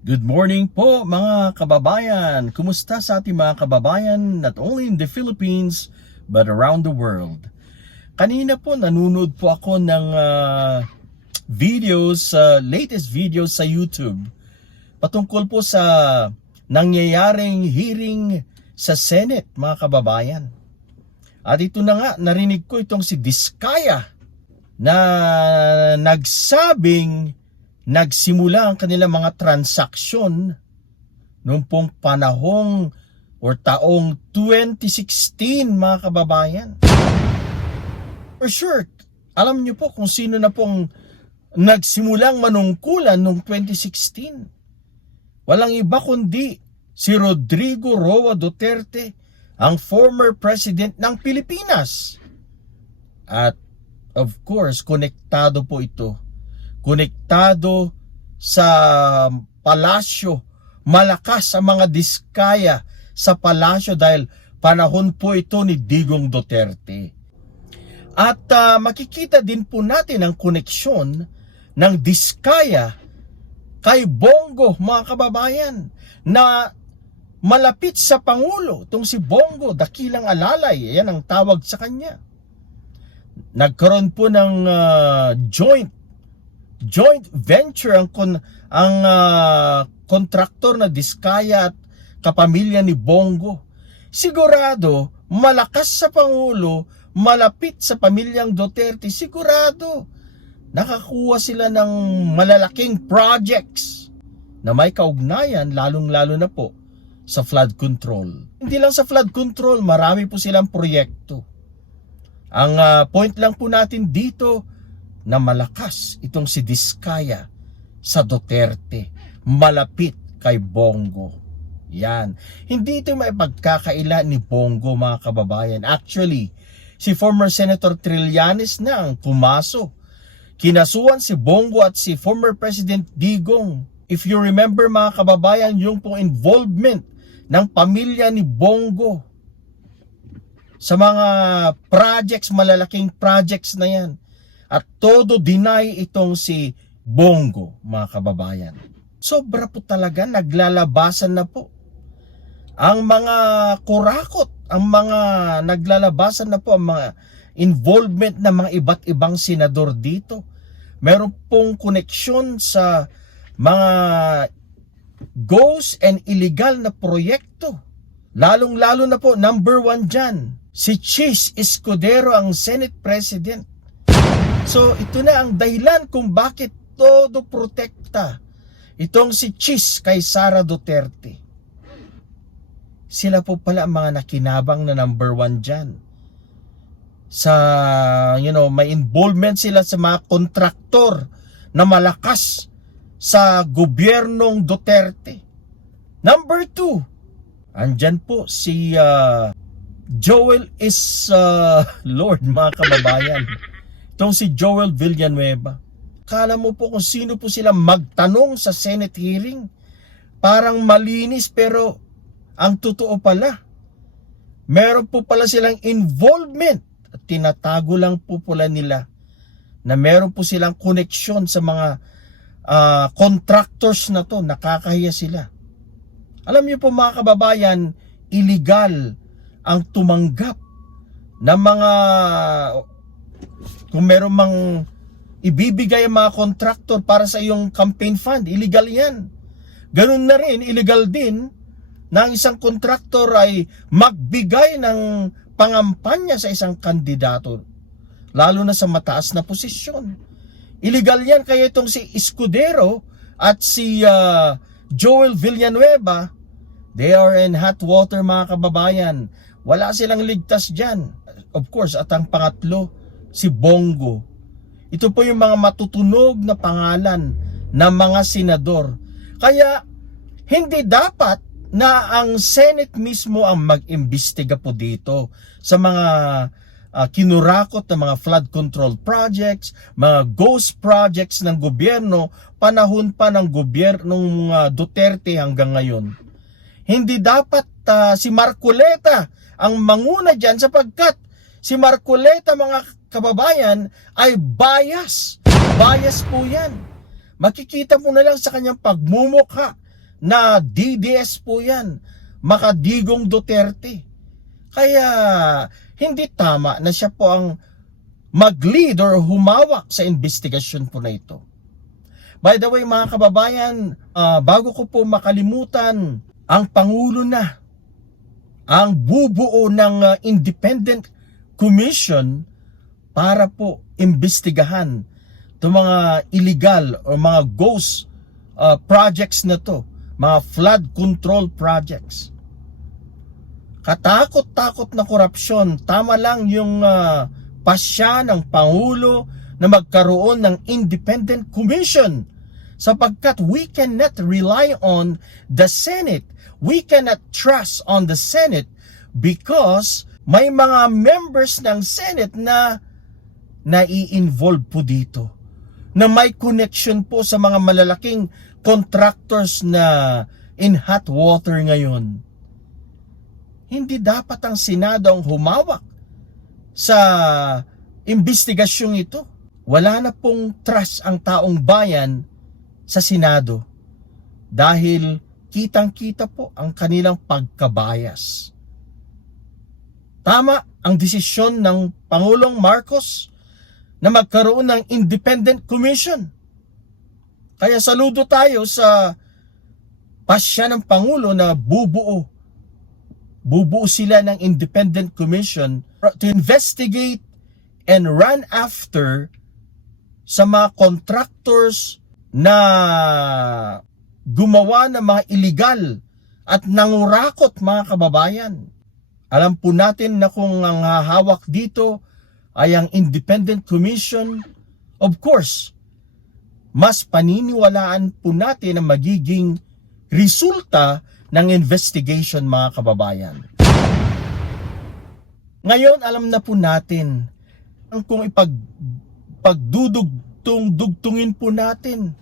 Good morning po mga kababayan. Kumusta sa ating mga kababayan not only in the Philippines but around the world? Kanina po nanonood po ako ng ah, videos, ah, latest videos sa YouTube patungkol po sa nangyayaring hearing sa Senate mga kababayan. At ito na nga, narinig ko itong si Diskaya na nagsabing nagsimula ang kanilang mga transaksyon noong pong panahong or taong 2016 mga kababayan. For sure, alam niyo po kung sino na pong nagsimulang manungkulan noong 2016. Walang iba kundi si Rodrigo Roa Duterte, ang former president ng Pilipinas. At of course, konektado po ito konektado sa palasyo. Malakas ang mga diskaya sa palasyo dahil panahon po ito ni Digong Duterte. At ah, makikita din po natin ang koneksyon ng diskaya kay Bongo, mga kababayan, na malapit sa Pangulo. Itong si Bongo, dakilang alalay, yan ang tawag sa kanya. Nagkaroon po ng ah, joint joint venture ang kon, ang ah, kontraktor na Diskaya at kapamilya ni Bongo. Sigurado, malakas sa Pangulo, malapit sa pamilyang Duterte, sigurado, nakakuha sila ng malalaking projects na may kaugnayan lalong-lalo na po sa flood control. Hindi lang sa flood control, marami po silang proyekto. Ang ah, point lang po natin dito, na malakas itong si Diskaya sa Duterte, malapit kay Bongo. Yan. Hindi ito maipagkakaila ni Bongo mga kababayan. Actually, si former Senator Trillanes na ang pumaso. Kinasuan si Bongo at si former President Digong. If you remember mga kababayan, yung pong involvement ng pamilya ni Bongo sa mga projects, malalaking projects na yan. At todo deny itong si Bongo, mga kababayan. Sobra po talaga, naglalabasan na po. Ang mga kurakot, ang mga naglalabasan na po, ang mga involvement ng mga iba't ibang senador dito. Meron pong koneksyon sa mga ghost and illegal na proyekto. Lalong-lalo na po, number one dyan, si Chis Escudero, ang Senate President. So ito na ang dahilan kung bakit todo protekta itong si Chis kay Sara Duterte. Sila po pala ang mga nakinabang na number one dyan. Sa, you know, may involvement sila sa mga kontraktor na malakas sa gobyernong Duterte. Number two, andyan po si ah, Joel is ah, Lord, mga kababayan. Itong si Joel Villanueva. Kala mo po kung sino po sila magtanong sa Senate hearing. Parang malinis pero ang totoo pala. Meron po pala silang involvement at tinatago lang po pala nila na meron po silang koneksyon sa mga ah, contractors na to. Nakakahiya sila. Alam niyo po mga kababayan, illegal ang tumanggap ng mga kung meron mang ibibigay ang mga contractor para sa iyong campaign fund, illegal yan. Ganun na rin, illegal din na ang isang contractor ay magbigay ng pangampanya sa isang kandidato, lalo na sa mataas na posisyon. Illegal yan, kaya itong si Escudero at si ah, Joel Villanueva, they are in hot water mga kababayan. Wala silang ligtas dyan. Of course, at ang pangatlo, si Bongo. Ito po yung mga matutunog na pangalan ng mga senador. Kaya hindi dapat na ang Senate mismo ang mag-imbestiga po dito sa mga ah, kinurakot na mga flood control projects, mga ghost projects ng gobyerno, panahon pa ng gobyernong ah, Duterte hanggang ngayon. Hindi dapat ah, si Marcoleta ang manguna dyan sapagkat si Marcoleta mga kababayan ay bias. Bias po yan. Makikita mo na lang sa kanyang pagmumukha na DDS po yan, makadigong Duterte. Kaya hindi tama na siya po ang mag-lead or humawak sa investigasyon po na ito. By the way mga kababayan, ah, bago ko po makalimutan, ang Pangulo na ang bubuo ng ah, independent commission para po imbestigahan itong mga illegal o mga ghost uh, projects na to, mga flood control projects. Katakot-takot na korupsyon, tama lang yung uh, pasya ng Pangulo na magkaroon ng independent commission sapagkat we cannot rely on the Senate. We cannot trust on the Senate because may mga members ng Senate na nai-involve po dito na may connection po sa mga malalaking contractors na in hot water ngayon. Hindi dapat ang Senado ang humawak sa investigasyong ito. Wala na pong trust ang taong bayan sa Senado dahil kitang-kita po ang kanilang pagkabayas. Tama ang desisyon ng Pangulong Marcos na magkaroon ng independent commission. Kaya saludo tayo sa pasya ng Pangulo na bubuo. Bubuo sila ng independent commission to investigate and run after sa mga contractors na gumawa ng mga illegal at nangurakot mga kababayan. Alam po natin na kung ang hahawak dito ay ang Independent Commission, of course, mas paniniwalaan po natin ang magiging resulta ng investigation mga kababayan. Ngayon, alam na po natin ang kung ipag pagdudugtong dugtungin po natin.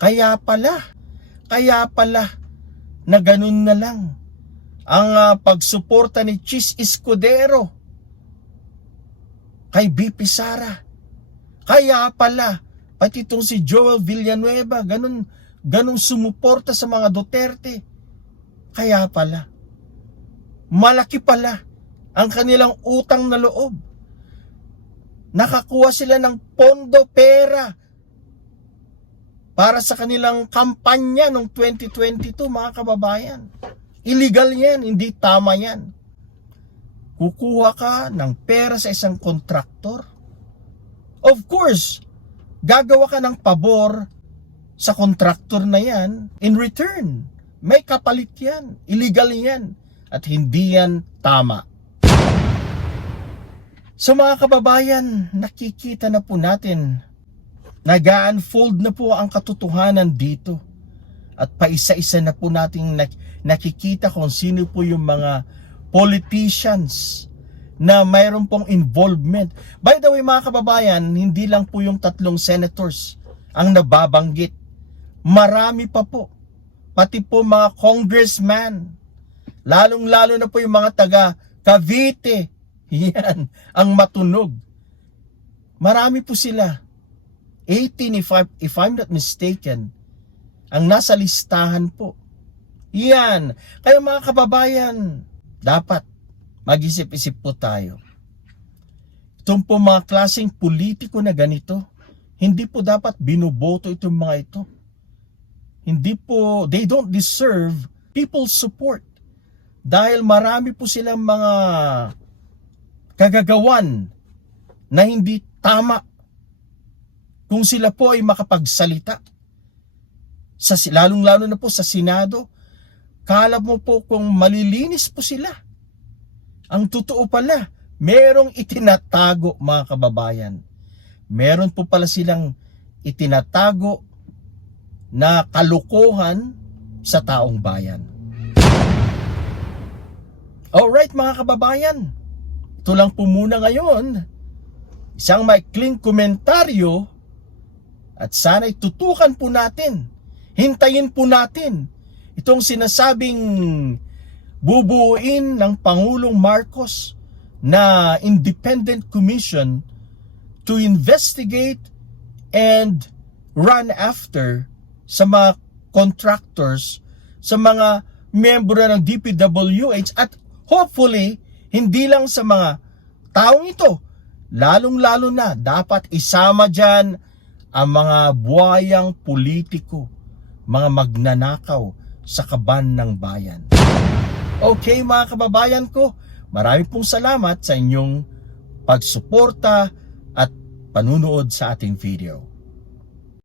Kaya pala, kaya pala na ganun na lang ang ah, pagsuporta ni Chis Escudero kay BP Sara. Kaya pala, pati itong si Joel Villanueva, ganun, ganun sumuporta sa mga Duterte. Kaya pala, malaki pala ang kanilang utang na loob. Nakakuha sila ng pondo pera para sa kanilang kampanya noong 2022 mga kababayan. Illegal yan, hindi tama yan kukuha ka ng pera sa isang kontraktor. Of course, gagawa ka ng pabor sa kontraktor na yan in return. May kapalit yan. Illegal yan. At hindi yan tama. So mga kababayan, nakikita na po natin, nag-unfold na po ang katotohanan dito. At paisa-isa na po nating nakikita kung sino po yung mga politicians na mayroon pong involvement. By the way mga kababayan, hindi lang po yung tatlong senators ang nababanggit. Marami pa po. Pati po mga congressman. Lalong-lalo na po yung mga taga Cavite. Yan, ang matunog. Marami po sila. 18 if, I, if I'm not mistaken. Ang nasa listahan po. Yan. Kaya mga kababayan, dapat mag-isip-isip po tayo. Itong po mga klaseng politiko na ganito, hindi po dapat binuboto itong mga ito. Hindi po, they don't deserve people's support. Dahil marami po silang mga kagagawan na hindi tama kung sila po ay makapagsalita. Sa, lalong-lalo na po sa Senado, Kala mo po kung malilinis po sila. Ang totoo pala, merong itinatago mga kababayan. Meron po pala silang itinatago na kalukuhan sa taong bayan. Alright mga kababayan, ito lang po muna ngayon. Isang maikling komentaryo at sana'y tutukan po natin. Hintayin po natin itong sinasabing bubuuin ng Pangulong Marcos na independent commission to investigate and run after sa mga contractors sa mga miyembro ng DPWH at hopefully hindi lang sa mga taong ito, lalong-lalo na dapat isama dyan ang mga buhayang politiko, mga magnanakaw sa kaban ng bayan. Okay mga kababayan ko, marami pong salamat sa inyong pagsuporta at panunood sa ating video.